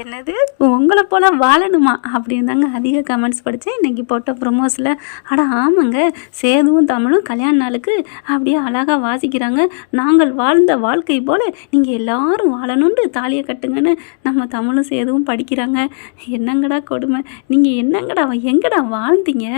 என்னது உங்களை போல் வாழணுமா அப்படின்னு தாங்க அதிக கமெண்ட்ஸ் படித்தேன் இன்றைக்கி போட்ட ப்ரொமோஸில். ஆமாங்க, சேதுவும் தமிழும் கல்யாண நாளுக்கு அப்படியே அழகாக வாசிக்கிறாங்க. நாங்கள் வாழ்ந்த வாழ்க்கை போல் நீங்கள் எல்லாரும் வாழணுன்ட்டு தாலியை கட்டுங்கன்னு நம்ம தமிழும் சேதுவும் படிக்கிறாங்க. என்னங்கடா கொடுமை, நீங்கள் என்னங்கடா எங்கடா வாழ்ந்தீங்க?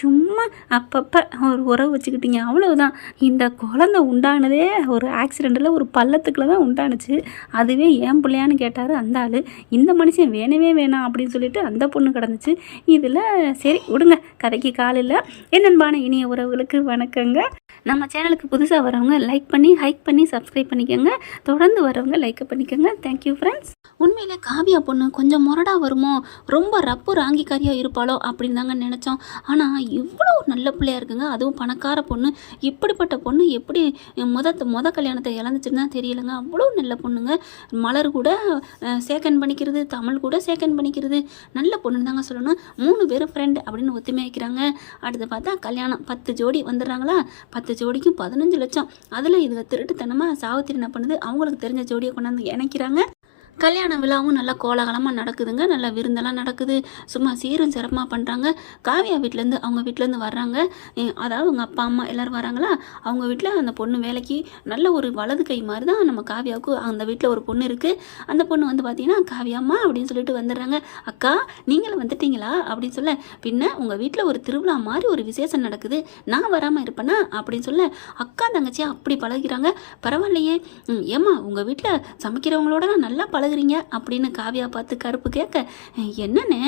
சும்மா அப்பப்போ ஒரு உறவு வச்சுக்கிட்டீங்க, அவ்வளவுதான். இந்த குழந்தை உண்டானதே ஒரு ஆக்சிடெண்ட்டில் ஒரு பள்ளத்துக்குள்ள தான் உண்டானுச்சு. அதுவே ஏன் பிள்ளையான்னு கேட்டார் அந்த ஆள். இந்த மனுஷன் வேணவே வேணாம் அப்படின்னு சொல்லிட்டு அந்த பொண்ணு கிடந்துச்சு. இதில் சரி விடுங்க, கதைக்கு கால் இல்லை. என்னன்பான இனிய உறவுகளுக்கு வணக்கங்க. நம்ம சேனலுக்கு புதுசாக வரவங்க லைக் பண்ணி ஹைக் பண்ணி சப்ஸ்கிரைப் பண்ணிக்கோங்க. தொடர்ந்து வரவங்க லைக் பண்ணிக்கோங்க. Thank you friends. உண்மையில் காவியா பொண்ணு கொஞ்சம் முரடாக வருமோ, ரொம்ப ரப்பு ராங்கிக்காரியாக இருப்பாளோ அப்படின்னு தாங்க நினச்சோம். ஆனால் இவ்வளோ நல்ல பிள்ளையாக இருக்குங்க, அதுவும் பணக்கார பொண்ணு. இப்படிப்பட்ட பொண்ணு எப்படி முத கல்யாணத்தை இழந்துச்சுன்னு தான் தெரியலைங்க. அவ்வளோ நல்ல பொண்ணுங்க. மலர் கூட சேக்கன் பண்ணிக்கிறது, தமிழ் கூட சேக்கன் பண்ணிக்கிறது, நல்ல பொண்ணுன்னு தாங்க சொல்லணும். 3 பேரும் ஃப்ரெண்ட் அப்படின்னு ஒத்துமை வைக்கிறாங்க. அடுத்து பார்த்தா கல்யாணம் 10 ஜோடி வந்துடுறாங்களா. 10 ஜோடிக்கும் 15 லட்சம். அதில் இதுங்க திருட்டுத்தனமாக சாவித்திரி என்ன பண்ணுது, அவங்களுக்கு தெரிஞ்ச ஜோடியை கொண்டாந்து இணைக்கிறாங்க. கல்யாண விழாவும் நல்லா கோலாகலமாக நடக்குதுங்க. நல்லா விருந்தெல்லாம் நடக்குது. சும்மா சீரும் சிறப்பாக பண்ணுறாங்க. காவியா வீட்டிலேருந்து அவங்க வீட்டிலேருந்து வர்றாங்க. அதாவது அவங்க அப்பா அம்மா எல்லோரும் வராங்களா. அவங்க வீட்டில் அந்த பொண்ணு வேலைக்கு நல்ல ஒரு வலது கை மாதிரி தான் நம்ம காவியாவுக்கு அந்த வீட்டில் ஒரு பொண்ணு இருக்குது. அந்த பொண்ணு வந்து பார்த்தீங்கன்னா காவியாம்மா அப்படின்னு சொல்லிட்டு வந்துடுறாங்க. அக்கா நீங்களும் வந்துட்டீங்களா அப்படின்னு சொல்ல, பின்ன உங்கள் வீட்டில் ஒரு திருவிழா மாதிரி ஒரு விசேஷம் நடக்குது, நான் வராமல் இருப்பேனா அப்படின்னு சொல்ல, அக்கா தங்கச்சியா அப்படி பழகிறாங்க. பரவாயில்லையே, ஏம்மா உங்கள் வீட்டில் சமைக்கிறவங்களோட நான் நல்லா பழகுறீங்க அப்படின்னு காவியா பார்த்து கருப்பு கேட்க, என்னன்னு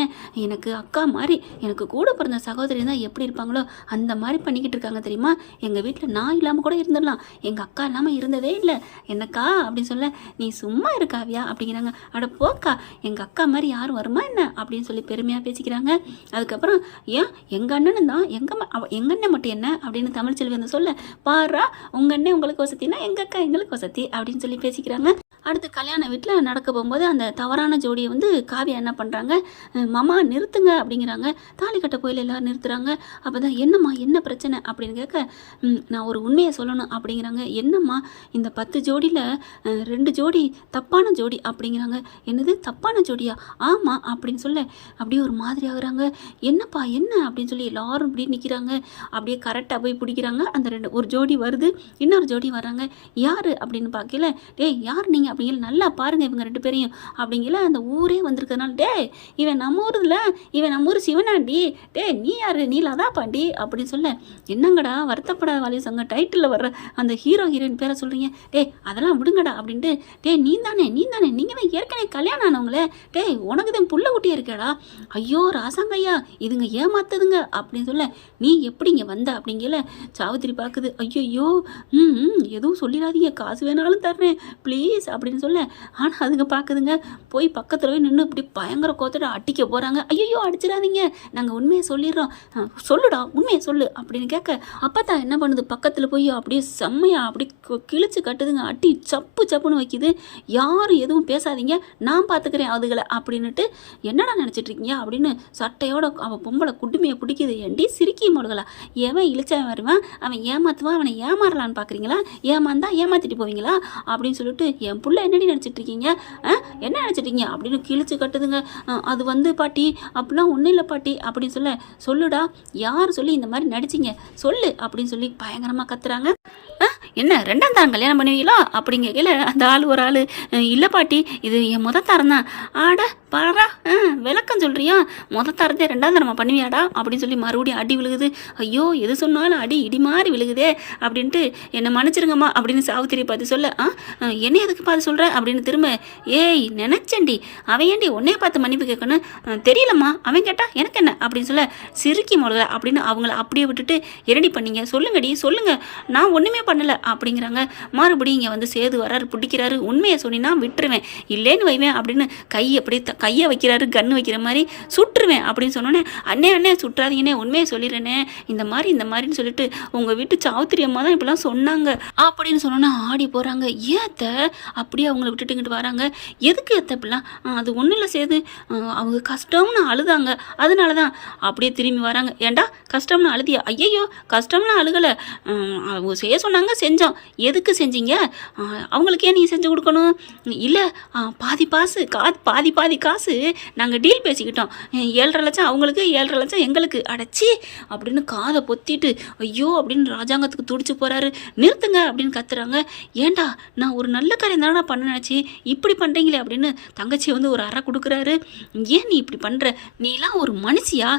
எனக்கு அக்கா மாதிரி எனக்கு கூட பிறந்த சகோதரி தான் எப்படி இருப்பாங்களோ அந்த மாதிரி பண்ணிக்கிட்டு இருக்காங்க தெரியுமா. எங்கள் வீட்டில் நான் இல்லாமல் கூட இருந்துடலாம், எங்கள் அக்கா இல்லாமல் இருந்ததே இல்லை என்னக்கா அப்படின்னு சொல்ல, நீ சும்மா இரு காவியா அப்படிங்கிறாங்க. அட போக்கா, எங்கள் அக்கா மாதிரி யாரும் வருமா என்ன அப்படின்னு சொல்லி பெருமையாக பேசிக்கிறாங்க. அதுக்கப்புறம் ஏன் எங்கள் அண்ணனும் தான் எங்கள் அண்ணன் மட்டும் என்ன அப்படின்னு தமிழ்ச்செல்வி வந்து சொல்ல, பாரா உங்கள் அண்ணன் உங்களுக்கு வசதினா எங்கள் அக்கா எங்களுக்கு வசதி அப்படின்னு சொல்லி பேசிக்கிறாங்க. அடுத்து கல்யாண வீட்டில் நடக்க போகும்போது அந்த தவறான ஜோடியை வந்து காவியா என்ன பண்ணுறாங்க, மாமா நிறுத்துங்க அப்படிங்கிறாங்க. தாலி கட்ட கோயில் எல்லோரும் நிறுத்துறாங்க. அப்போ தான் என்னம்மா என்ன பிரச்சனை அப்படின்னு கேட்க, நான் ஒரு உண்மையை சொல்லணும் அப்படிங்கிறாங்க. என்னம்மா இந்த 10 ஜோடியில் 2 ஜோடி தப்பான ஜோடி அப்படிங்கிறாங்க. என்னது தப்பான ஜோடியா? ஆமாம் அப்படின்னு சொல்ல அப்படியே ஒரு மாதிரி ஆகுறாங்க. என்னப்பா என்ன அப்படின்னு சொல்லி எல்லாரும் இப்படி நிற்கிறாங்க. அப்படியே கரெக்டாக போய் பிடிக்கிறாங்க. அந்த ஒரு ஜோடி வருது, இன்னொரு ஜோடி வர்றாங்க. யார் அப்படின்னு பார்க்கல, டேய் யார் நீங்கள் அப்படிங்கிற, நல்லா பாருங்கள் இவங்க 2 பேரையும் அப்படிங்கிற. அந்த ஊரே வந்திருக்கிறதுனால, டே இவன் நம்ம ஊரில், இவன் நம்ம ஊர் சிவனாண்டி, டே நீ யார், நீ லதா பாண்டி அப்படின்னு சொல்ல, என்னங்கடா வருத்தப்படாத வாலிய சங்கம் டைட்டிலில் வர்ற அந்த ஹீரோ ஹீரோயின் பேரை சொல்கிறீங்க, டே அதெல்லாம் விடுங்கடா அப்படின்ட்டு, டே நீ தானே நீங்கள் தான் ஏற்கனவே கல்யாணம் ஆனவங்களே, டே உனக்கு தான் புள்ள குட்டியே இருக்கேடா, ஐயோ ராசாங்கையா இதுங்க ஏமாத்துதுங்க அப்படின்னு சொல்ல, நீ எப்படி இங்கே வந்த அப்படிங்கல. சாவித்திரி பார்க்குது, ஐயோ எதுவும் சொல்லிடாதீங்க, காசு வேணாலும் தர்றேன் ப்ளீஸ் அப்படின்னு சொல்ல. ஆனால் அதுங்க பார்க்குதுங்க, போய் பக்கத்தில் போய் நின்று இப்படி பயங்கர கோத்தோட அடிக்க போகிறாங்க. ஐயோ அடிச்சிடாதீங்க, நாங்கள் உண்மையை சொல்லிடுறோம், சொல்லுடா உண்மையை சொல்லு அப்படின்னு கேட்க, அப்போ தான் என்ன பண்ணுது, பக்கத்தில் போய் அப்படியே செம்மையாக அப்படி கிழிச்சு கட்டுதுங்க. அடி சப்புன்னு வைக்குது. யாரும் எதுவும் பேசாதீங்க, நான் பார்த்துக்கிறேன் அதுகளை அப்படின்னுட்டு. என்னடா நினச்சிட்ருக்கீங்க அப்படின்னு சட்டையோட அவன் பொம்பளை குடுமையை பிடிக்குது. ஏண்டி சிரிக்கி மொழுகலா, எவன் இழிச்சவன் வருவான், அவன் ஏமாற்றுவான், அவனை ஏமாறலான்னு பார்க்குறீங்களா, ஏமாந்தா ஏமாற்றிட்டு போவீங்களா அப்படின்னு சொல்லிட்டு, என் புள்ள என்னடி நினச்சிட்ருக்கீங்க, என்ன நினச்சிட்ருக்கீங்க அப்படின்னு கிழிச்சு கட்டுதுங்க. அது வந்து பாட்டி அப்படிலாம் ஒன்றும் இல்லை பாட்டி அப்படின்னு சொல்லுடா யார் சொல்லி இந்த மாதிரி நடிச்சிங்க சொல்லு அப்படின்னு சொல்லி பயங்கரமாக கத்துறாங்க. என்ன 2ஆம் தரம் கல்யாணம் பண்ணுவீங்களா அப்படிங்க கீழே அந்த ஒரு ஆள், இல்லை பாட்டி இது என் தரம் தான். ஆட பாரா விளக்கம் சொல்கிறியா, தரத்தே 2ஆம் தரமாக பண்ணுவியாடா அப்படின்னு சொல்லி மறுபடியும் அடி விழுகுது. ஐயோ எது சொன்னாலும் அடி இடி மாதிரி விழுகுதே அப்படின்ட்டு, என்னை மன்னிச்சிருங்கம்மா அப்படின்னு சாவித்திரி பார்த்து சொல்ல, என்ன எதுக்கு பார்த்து சொல்கிற அப்படின்னு திரும்ப, ஏய் நினச்சேன்டி அவன் ஏண்டி உன்னைய பார்த்து மன்னிப்பு கேட்கணும், தெரியலம்மா அவன் கேட்டா எனக்கு என்ன அப்படின்னு சொல்ல, சிரிக்கி மொழல அப்படின்னு அவங்கள அப்படியே விட்டுட்டு, என்னடி பண்ணீங்க சொல்லுங்கடி சொல்லுங்க, நான் ஒன்றுமே பண்ணலை அப்படிங்கிறாங்க. மறுபடியும் இங்கே வந்து சேது வராரு, பிடிக்கிறாரு. உண்மையை சொன்னா விட்டுருவேன், இல்லைன்னு வைவேன் அப்படின்னு கையை வைக்கிறாரு, கன்று வைக்கிற மாதிரி, சுட்டுருவேன் அப்படின்னு சொன்னோன்னே, அண்ணே சுட்டுறாதீங்கன்னே உண்மையை சொல்லிடுறேனே, இந்த மாதிரின்னு சொல்லிட்டு உங்கள் வீட்டு சாவித்திரி அம்மா தான் இப்படிலாம் சொன்னாங்க அப்படின்னு சொன்னோன்னே ஆடி போகிறாங்க. ஏத்த அப்படியே அவங்கள விட்டுட்டுங்கிட்டு வராங்க. எதுக்கு ஏத்த இப்படிலாம், அது ஒன்றும் இல்லை சேது, அவங்க கஷ்டம்னு அழுதாங்க அதனால தான் அப்படியே திரும்பி வராங்க. ஏண்டா கஷ்டம்னு அழுதியா, ஐயோ கஷ்டம்னு அழுகலை, அவங்க செய்ய சொன்னாங்க செஞ்சு செஞ்சோம். எதுக்கு செஞ்சீங்க? அவங்களுக்கே நீங்கள் செஞ்சு கொடுக்கணும். இல்லை பாதி பாதி காசு நாங்கள் டீல் பேசிக்கிட்டோம். 7.5 லட்சம் அவங்களுக்கு, 7.5 லட்சம் எங்களுக்கு. அடைச்சி அப்படின்னு காதை பொத்திட்டு ஐயோ அப்படின்னு ராஜாங்கத்துக்கு துடிச்சு போகிறாரு. நிறுத்துங்க அப்படின்னு கத்துறாங்க. ஏண்டா நான் ஒரு நல்ல காரியம் தானே பண்ண நினச்சி இப்படி பண்ணுறீங்களே அப்படின்னு தங்கச்சி வந்து ஒரு அறை கொடுக்குறாரு. ஏன் நீ இப்படி பண்ணுற? நீலாம் ஒரு மனுஷியா?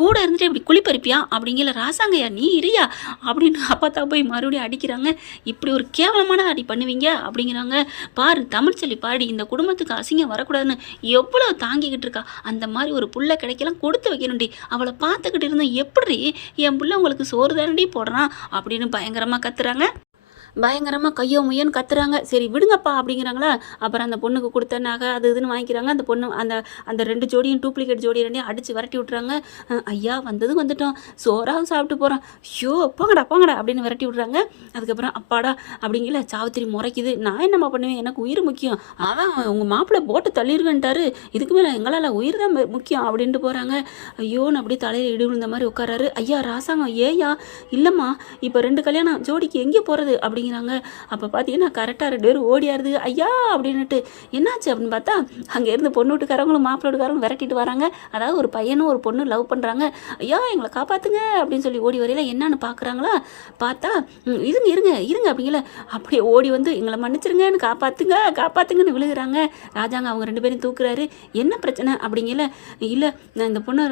கூட இருந்துட்டு இப்படி குளிப்பறிப்பியா அப்படிங்கிற ராசாங்கய்யா நீ இரியா அப்படின்னு அப்பா போய் மறுபடியும் அடிக்கிறாங்க. இப்படி ஒரு கேவலமான அடி பண்ணுவீங்க அப்படிங்கிறாங்க. பாரு தமிழ்ச்செல்வி பாடி இந்த குடும்பத்துக்கு அசிங்கம் வரக்கூடாதுன்னு எவ்வளோ தாங்கிக்கிட்டு இருக்கா. அந்த மாதிரி ஒரு புள்ள கிடைக்கலாம் கொடுத்து வைக்கணும்டி. அவளை பார்த்துக்கிட்டு இருந்தோம் எப்படி என் புள்ள உங்களுக்கு சோறு தானடி போடுறான் அப்படின்னு பயங்கரமாக கத்துறாங்க. பயங்கரமாக கையோ முயன்னு கத்துறாங்க. சரி விடுங்கப்பா அப்படிங்கிறாங்களா. அப்புறம் அந்த பொண்ணுக்கு கொடுத்த நகை அது இதுன்னு வாங்கிக்கிறாங்க. அந்த பொண்ணு அந்த 2 ஜோடியும் டூப்ளிகேட் ஜோடி 2 அடித்து விரட்டி விட்றாங்க. ஐயா வந்துட்டோம், சோறாக சாப்பிட்டு போகிறோம், ஐயோ போங்கடா அப்படின்னு விரட்டி விட்றாங்க. அதுக்கப்புறம் அப்பாடா அப்படிங்கிற சாவித்திரி முறைக்குது. நான் என்னம்மா பண்ணுவேன், எனக்கு உயிர் முக்கியம், அவன் உங்கள் மாப்பிள்ளை போட்டு தள்ளிருக்கன்ட்டாரு, இதுக்கு மேலே எங்களால் உயிர் தான் முக்கியம் அப்படின்ட்டு போகிறாங்க. ஐயோன்னு அப்படியே தலையில் இடி விழுந்த மாதிரி உட்காராரு. ஐயா ராசாங்கம் ஏயா இல்லைம்மா இப்போ 2 கல்யாணம் ஜோடிக்கு எங்கே போகிறது அப்படிங்கிறாங்க. அப்போ பார்த்தீங்கன்னா கரெக்டாக 2 பேரும் ஓடியாருது. ஐயா அப்படின்னுட்டு என்னாச்சு அப்படின்னு பார்த்தா அங்கே இருந்து பொண்ணு வீட்டுக்காரங்களும் மாப்பிள்ளை வீட்டுக்காரங்களும் விரட்டிட்டு வராங்க. அதாவது ஒரு பையனும் ஒரு பொண்ணு லவ் பண்ணுறாங்க. ஐயா எங்களை காப்பாற்றுங்க அப்படின்னு சொல்லி ஓடி வரையில என்னன்னு பார்க்குறாங்களா. பார்த்தா இருங்க அப்படிங்கல அப்படியே ஓடி வந்து எங்களை மன்னிச்சிருங்கன்னு காப்பாற்றுங்கன்னு விழுகிறாங்க. ராஜாங்க அவங்க 2 பேரும் தூக்குறாரு. என்ன பிரச்சனை அப்படிங்கல. இல்லை நான் இந்த பொண்ணை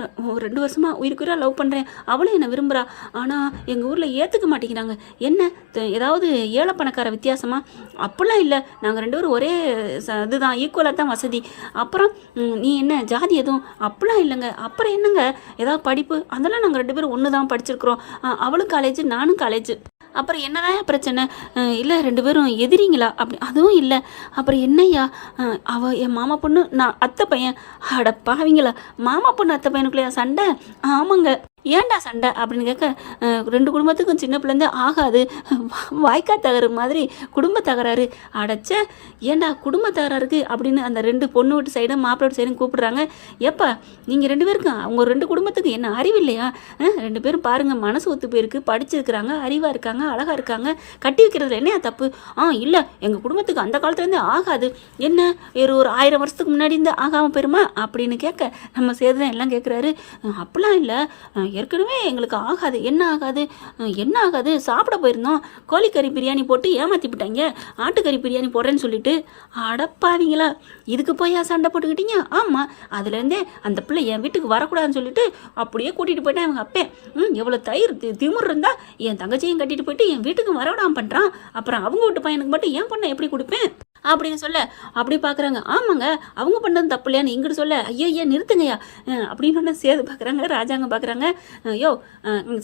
2 வருஷமாக உயிருக்குறா லவ் பண்ணுறேன், அவளும் என்னை விரும்புகிறா, ஆனால் எங்கள் ஊரில் ஏற்றுக்க மாட்டேங்கிறாங்க. என்ன ஏதாவது ஏழை பணக்கார வித்தியாசமா? அப்படிலாம் இல்லை, நாங்கள் 2 பேரும் ஒரே இதுதான், ஈக்குவலாக தான் வசதி. அப்புறம் நீ என்ன ஜாதி எதுவும்? அப்படிலாம் இல்லைங்க. அப்புறம் என்னங்க ஏதாவது படிப்பு? அதெல்லாம் நாங்கள் 2 பேரும் ஒன்று தான் படிச்சிருக்கிறோம், அவளும் காலேஜ் நானும் காலேஜ். அப்புறம் என்னதான் பிரச்சனை? இல்லை 2 பேரும் எதிரிங்களா? அப்படி அதுவும் இல்லை. அப்புறம் என்னையா அவள் என் மாமா பொண்ணு, நான் அத்தை பையன். அட பாவீங்களா, மாமா பொண்ணு அத்தை பையனுக்குள்ளையா சண்டை? ஆமாங்க. ஏன்டா சண்டை அப்படின்னு கேட்க 2 குடும்பத்துக்கும் சின்ன பிள்ளைந்து ஆகாது, வாய்க்கா தகரு மாதிரி குடும்ப தகராறு. அடைச்ச ஏன்டா குடும்ப தகராறுக்கு அப்படின்னு அந்த 2 பொண்ணு வீட்டு சைடும் மாப்பிள்ளை வீட்டு சைடும் கூப்பிடுறாங்க. எப்பா நீங்கள் 2 பேருக்கும் அவங்க 2 குடும்பத்துக்கு என்ன அறிவு இல்லையா? 2 பேரும் பாருங்கள் மனசு ஒத்து போயிருக்கு, படிச்சிருக்கிறாங்க, அறிவாக இருக்காங்க, அழகாக இருக்காங்க, கட்டி வைக்கிறதுல என்னையா தப்பு? இல்லை எங்கள் குடும்பத்துக்கு அந்த காலத்துலேருந்து ஆகாது, என்ன ஒரு 1000 வருஷத்துக்கு முன்னாடி இருந்து ஆகாமல் போயிருமா அப்படின்னு கேட்க நம்ம சேதுதான் எல்லாம் கேட்குறாரு. அப்படிலாம் இல்லை, ஏற்கனவே எங்களுக்கு ஆகாது. என்ன ஆகாது சாப்பிட போயிருந்தோம், கோழிக்கறி பிரியாணி போட்டு ஏமாற்றி விட்டாங்க, ஆட்டுக்கறி பிரியாணி போடுறேன்னு சொல்லிட்டு. அடப்பாவீங்களா, இதுக்கு போய் சண்டை போட்டுக்கிட்டீங்க? ஆமாம், அதுலேருந்தே அந்த பிள்ளை என் வீட்டுக்கு வரக்கூடாதுன்னு சொல்லிட்டு அப்படியே கூட்டிகிட்டு போயிட்டேன். அவங்க அப்பே எவ்வளோ திமிர் இருந்தா என் தங்கச்சியும் கட்டிட்டு போயிட்டு என் வீட்டுக்கு வரவிடாமல் பண்ணுறான், அப்புறம் அவங்க வீட்டு பையனுக்கு மட்டும் என் பொண்ணை எப்படி கொடுப்பேன் அப்படின்னு சொல்ல அப்படி பார்க்குறாங்க. ஆமாங்க அவங்க பண்ணது தப்பு இல்லையான்னு இங்கிட்டு சொல்ல ஐயா நிறுத்துங்கய்யா அப்படின்னு சேது பார்க்குறாங்க. ராஜாங்க பார்க்குறாங்க. யோ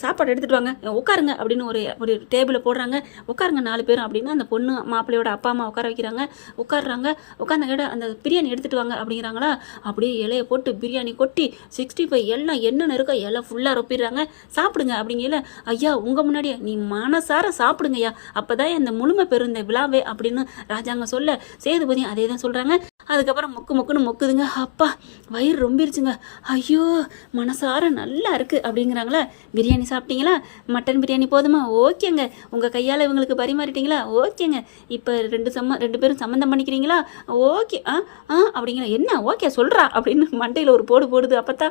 சாப்பாடு எடுத்துகிட்டு வாங்க, உட்காருங்க அப்படின்னு ஒரு டேபிளை போடுறாங்க. உட்காருங்க 4 பேரும் அப்படின்னு அந்த பொண்ணு மாப்பிள்ளையோட அப்பா அம்மா உட்கார வைக்கிறாங்க. உட்கார்ந்த கேட்ட அந்த பிரியாணி எடுத்துகிட்டு வாங்க அப்படிங்கிறாங்களா. அப்படியே இலையை போட்டு பிரியாணி கொட்டி 65 எல்லாம் என்னென்ன இருக்கோ எல்லாம் ஃபுல்லாக ரொப்பிடுறாங்க. சாப்பிடுங்க அப்படிங்கல. ஐயா உங்கள் முன்னாடியே நீ மனசார சாப்பிடுங்கய்யா, அப்போ தான் இந்த முழுமை பெறும் இந்த விழாவே அப்படின்னு ராஜாங்க சொல்ல சேதுபதி அதே தான் சொல்கிறாங்க. அதுக்கப்புறம் முக்குன்னு மொக்குதுங்க. அப்பா வயிறு ரொம்பிருச்சுங்க, ஐயோ மனசார நல்லா இருக்குது அப்படிங்கிறாங்களா. பிரியாணி சாப்பிட்டீங்களா? மட்டன் பிரியாணி போதுமா? ஓகேங்க. உங்கள் கையால் இவங்களுக்கு பரிமாறிட்டீங்களா? ஓகேங்க. இப்போ 2 பேரும் சம்மந்தம் பண்ணிக்கிறீங்களா? ஓகே. அப்படிங்கிற என்ன ஓகே சொல்கிறா அப்படின்னு மண்டையில் ஒரு போடுது. அப்போ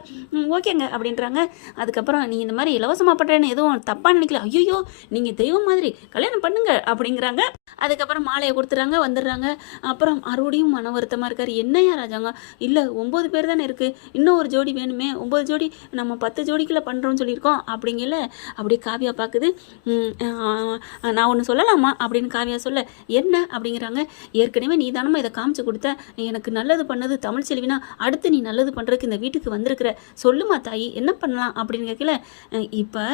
ஓகேங்க அப்படின்றாங்க. அதுக்கப்புறம் நீங்கள் இந்த மாதிரி இலவசமாக பண்ணுறேன்னு எதுவும் தப்பாக நினைக்கல, ஐயோ நீங்கள் தெய்வம் மாதிரி கல்யாணம் பண்ணுங்க அப்படிங்கிறாங்க. அதுக்கப்புறம் மாலையை கொடுத்துறாங்க, வந்துடுறாங்க. அப்புறம் மறுபடியும் மன வருத்தமாக இருக்கார். என்னையா ராஜாங்க? இல்லை 9 பேர் தானே இருக்குது, இன்னும் ஒரு ஜோடி வேணுமே, 9 ஜோடி நம்ம 10 ஜோடிக்குள்ள பண்ணுறோன்னு சொல்லியிருக்கோம் அப்படிங்கல. அப்படியே காவியா பார்க்குது. நான் ஒன்று சொல்லலாமா அப்படின்னு காவியா சொல்ல என்ன அப்படிங்கிறாங்க. ஏற்கனவே நீ தானம்மா இதை காமிச்சு கொடுத்த, எனக்கு நல்லது பண்ணது தமிழ்ச்செல்வினா, அடுத்து நீ நல்லது பண்ணுறதுக்கு இந்த வீட்டுக்கு வந்திருக்கிற, சொல்லுமா தாயி என்ன பண்ணலாம் அப்படின்னு கேட்கல. இப்போ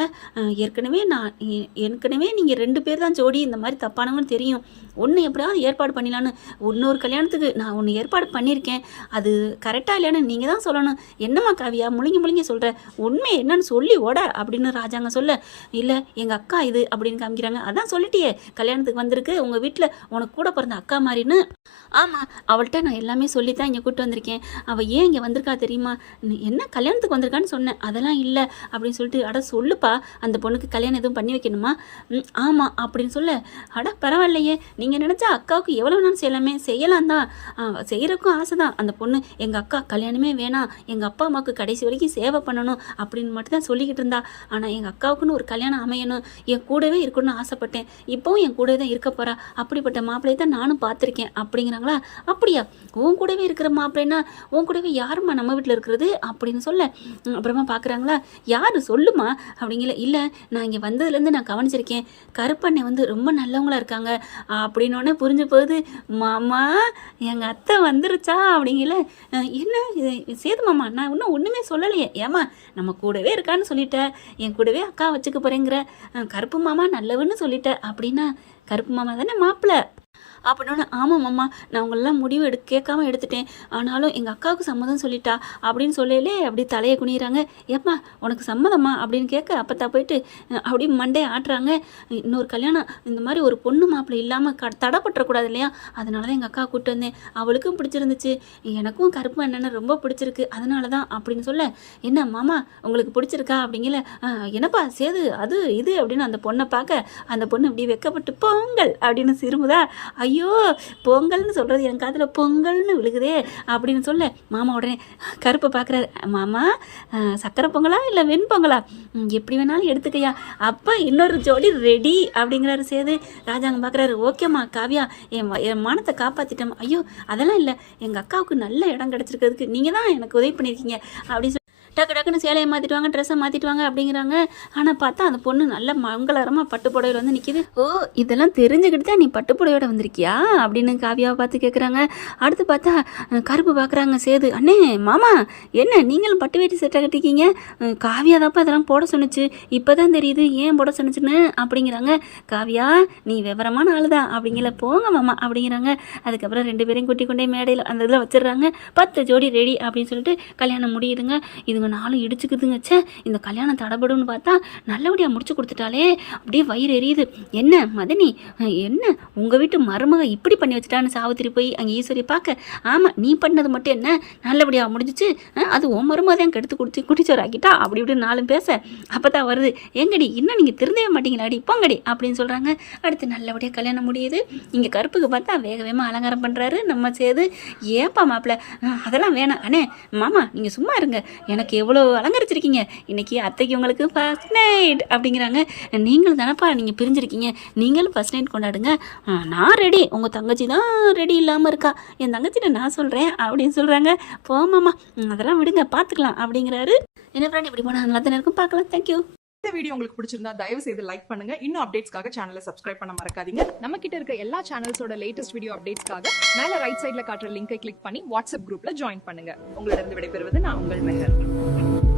ஏற்கனவே நீங்கள் 2 பேர் தான் ஜோடி இந்த மாதிரி தப்பானவங்கன்னு தெரியும், ஒன்று எப்படியாவது ஏற்பாடு பண்ணிடலான்னு இல்லையான்னு. இன்னொரு கல்யாணத்துக்கு நான் ஒன்று ஏற்பாடு பண்ணியிருக்கேன், அது கரெக்டாக இல்லையான்னு நீங்கள் தான் சொல்லணும். என்னம்மா காவியா முழுங்கி முழுங்கி சொல்கிற, உண்மை என்னன்னு சொல்லி ஓட அப்படின்னு ராஜாங்க சொல்ல, இல்லை எங்கள் அக்கா இது அப்படின்னு காமிக்கிறாங்க. அதான் சொல்லிட்டியே கல்யாணத்துக்கு வந்திருக்கு உங்கள் வீட்டில் உனக்கு கூட பிறந்த அக்கா மாதிரின்னு. ஆமாம், அவள்கிட்ட நான் எல்லாமே சொல்லி தான் இங்கே கூப்பிட்டு வந்திருக்கேன். அவள் ஏன் இங்கே வந்திருக்கா தெரியுமா? என்ன கல்யாணத்துக்கு வந்திருக்கான்னு சொன்னேன். அதெல்லாம் இல்லை அப்படின்னு சொல்லிட்டு, அட சொல்லுப்பா, அந்த பொண்ணுக்கு கல்யாணம் எதுவும் பண்ணி வைக்கணுமா? ஆமாம் அப்படின்னு சொல்ல, அட பரவாயில்லையே, நீங்கள் நினச்சா அக்காவுக்கு எவ்வளோ வேணாலும் செய்யலாமே, செய்யலாம் தான், செய்கிறக்கும் ஆசை தான். அந்த பொண்ணு எங்கள் அக்கா கல்யாணமே வேணாம், எங்கள் அப்பா அம்மாவுக்கு கடைசி வரைக்கும் சேவை பண்ணணும் அப்படின்னு மட்டும் தான் சொல்லிக்கிட்டு இருந்தா. ஆனால் எங்கள் அக்காவுக்குன்னு ஒரு கல்யாணம் அமையணும், என் கூடவே இருக்கணும்னு ஆசைப்பட்டேன், இப்போவும் என் கூடவே தான் இருக்க போகிறா, அப்படிப்பட்ட மாப்பிள்ளையை தான் நானும் பார்த்துருக்கேன் அப்படிங்கிறாங்களா. அப்படியா, உன் கூடவே இருக்கிற மாப்பிள்ளைன்னா உன் கூடவே யாரும்மா நம்ம வீட்டில் இருக்கிறது அப்படின்னு சொல்ல, அப்புறமா பார்க்குறாங்களா, யார் சொல்லுமா அப்படிங்கல. இல்லை நான் இங்கே வந்ததுலேருந்து நான் கவனிச்சிருக்கேன், கருப்பண்ணை வந்து ரொம்ப நல்லவங்களா இருக்காங்க அப்படின்னோடனே புரிஞ்சு போகுது. மாமா எங்கள் அத்தை வந்துருச்சா அப்படிங்கல. என்ன சேது மாமா, நான் இன்னும் ஒன்றுமே சொல்லலையே. ஏமா நம்ம கூடவே இருக்கான்னு சொல்லிட்டேன், என் கூடவே அக்கா வச்சுக்க போகிறேங்கிற, கருப்பு மாமா நல்லவன்னு சொல்லிட்டேன் அப்படின்னா கருப்பு மாமா தானே மாப்பிள்ளை அப்படின்னா. ஆமாம் மாமா, நான் உங்களெல்லாம் முடிவு கேட்காம எடுத்துட்டேன், ஆனாலும் எங்கள் அக்காவுக்கு சம்மதம் சொல்லிட்டா அப்படின்னு சொல்லலே அப்படி தலையை குனிகிறாங்க. ஏப்பா உனக்கு சம்மதமா அப்படின்னு கேட்க, அப்பத்தா போயிட்டு அப்படி மண்டே ஆட்டுறாங்க. இன்னொரு கல்யாணம் இந்த மாதிரி ஒரு பொண்ணு மாப்பிள்ளை இல்லாமல் தடைப்பட்டுறக்கூடாது இல்லையா, அதனால தான் எங்கள் அக்கா கூப்பிட்டு வந்தேன், அவளுக்கும் பிடிச்சிருந்துச்சு, எனக்கும் கருப்பு என்னென்ன ரொம்ப பிடிச்சிருக்கு, அதனால தான் அப்படின்னு சொல்ல, என்ன மாமா உங்களுக்கு பிடிச்சிருக்கா அப்படிங்கல. என்னப்பா சேது அது இது அப்படின்னு அந்த பொண்ணை பார்க்க, அந்த பொண்ணு இப்படி வெக்கப்பட்டு பொங்கல் அப்படின்னு சிறுமுதா. ஐயோ பொங்கல்னு சொல்கிறது என் காதில் பொங்கல்னு விழுகுதே அப்படின்னு சொல்ல, மாமா உடனே கருப்பை பார்க்குறாரு. மாமா சக்கரை பொங்கலா இல்லை வெண்பொங்கலா, எப்படி வேணாலும் எடுத்துக்கையா, அப்போ இன்னொரு ஜோடி ரெடி அப்படிங்கிறாரு சேது. ராஜாங்க பார்க்குறாரு. ஓகேம்மா காவியா, என் மானத்தை காப்பாற்றிட்டேன். ஐயோ அதெல்லாம் இல்லை, எங்கள் அக்காவுக்கு நல்ல இடம் கிடச்சிருக்கிறதுக்கு நீங்கள் தான் எனக்கு உதவி பண்ணியிருக்கீங்க அப்படின்னு டக்கு டக்குன்னு சேலையை மாற்றிட்டுவாங்க, ட்ரெஸ்ஸை மாற்றிட்டுவாங்க அப்படிங்கிறாங்க. ஆனால் பார்த்தா அந்த பொண்ணு நல்ல மங்களகரமாக பட்டு புடவையில் வந்து நிற்கிது. ஓ இதெல்லாம் தெரிஞ்சுக்கிட்டு தான் நீ பட்டு புடவையோட வந்திருக்கியா அப்படின்னு காவியாவை பார்த்து கேட்குறாங்க. அடுத்து பார்த்தா கருப்பு பார்க்குறாங்க சேது. அண்ணே மாமா என்ன நீங்களும் பட்டு வேட்டி செட்டை கட்டிக்கிங்க, காவியா தாப்பா இதெல்லாம் போட சொன்னிச்சு, இப்போ தான் தெரியுது ஏன் போட சொன்னிச்சுன்னு அப்படிங்கிறாங்க. காவியா நீ விவரமான ஆள் தான் அப்படிங்கிற, போங்க மாமா அப்படிங்கிறாங்க. அதுக்கப்புறம் ரெண்டு பேரையும் கூட்டி கொண்டே மேடையில் அந்த இதில் வச்சிடுறாங்க. 10 ஜோடி ரெடி அப்படின்னு சொல்லிட்டு கல்யாணம் முடியுதுங்க. இதுங்க நாளும் இடிச்சுக்குதுங்க. இந்த கல்யாணம் தடபடுன்னு பார்த்தா நல்லபடியாக முடிச்சு கொடுத்துட்டாலே அப்படியே வயிறு எரியுது. என்ன மதனி, என்ன உங்கள் வீட்டு மருமக இப்படி பண்ணி வச்சுட்டான்னு சாவித்திரி போய் அங்கே ஈஸ்வரி பார்க்க, ஆமாம் நீ பண்ணது மட்டும் என்ன நல்லபடியாக முடிஞ்சிச்சு, அது உன் மருமக தான் கெடுத்து குடிச்சு குடிச்சோர் ஆக்கிட்டா அப்படி இப்படி நாளும் பேச, அப்போ தான் வருது, எங்கடி இன்னும் நீங்கள் திருந்தவே மாட்டீங்களாடி போங்கடி அப்படின்னு சொல்கிறாங்க. அடுத்து நல்லபடியாக கல்யாணம் முடியுது. இங்கே கருப்புக்கு பார்த்தா வேக வேகமாக அலங்காரம் பண்ணுறாரு நம்ம சேது. ஏப்பா மாப்பிள்ள அதெல்லாம் வேணாம் அண்ணே, மாமா நீங்கள் சும்மா இருங்க, எனக்கு எவ்வளோ அலங்கரிச்சிருக்கீங்க, இன்னைக்கு அத்தைக்கு உங்களுக்கு ஃபர்ஸ்ட் நைட் அப்படிங்கிறாங்க. நீங்களும் தானப்பா நீங்கள் பிரிஞ்சிருக்கீங்க, நீங்களும் ஃபர்ஸ்ட் நைட் கொண்டாடுங்க, நான் ரெடி, உங்கள் தங்கச்சி தான் ரெடி இல்லாமல் இருக்கா, என் தங்கச்சிட்ட நான் சொல்கிறேன் அப்படின்னு சொல்கிறாங்க. போமாம்மா அதெல்லாம் விடுங்க பார்த்துக்கலாம் அப்படிங்கிறாரு. என்ன ஃப்ரெண்ட் இப்படி போனால் நல்லா தானே இருக்கும், பார்க்கலாம். தேங்க்யூ. இந்த வீடியோ உங்களுக்கு பிடிச்சிருந்தா தயவு செய்து லைக் பண்ணுங்க. இன்னும் அப்டேட்ஸ்க்காக சேனலை சப்ஸ்கிரைப் பண்ண மறக்காதீங்க. நம்ம கிட்ட இருக்க எல்லா சேனல்ஸோட லேட்டஸ்ட் வீடியோ அப்டேட்ஸ்க்காக மேல ரைட் சைடுல காட்டுற லிங்கை கிளிக் பண்ணி வாட்ஸ்அப் குரூப்ல ஜாயின் பண்ணுங்க. உங்களிடம் விடைபெறுவது நான் உங்கள் மெஹர்.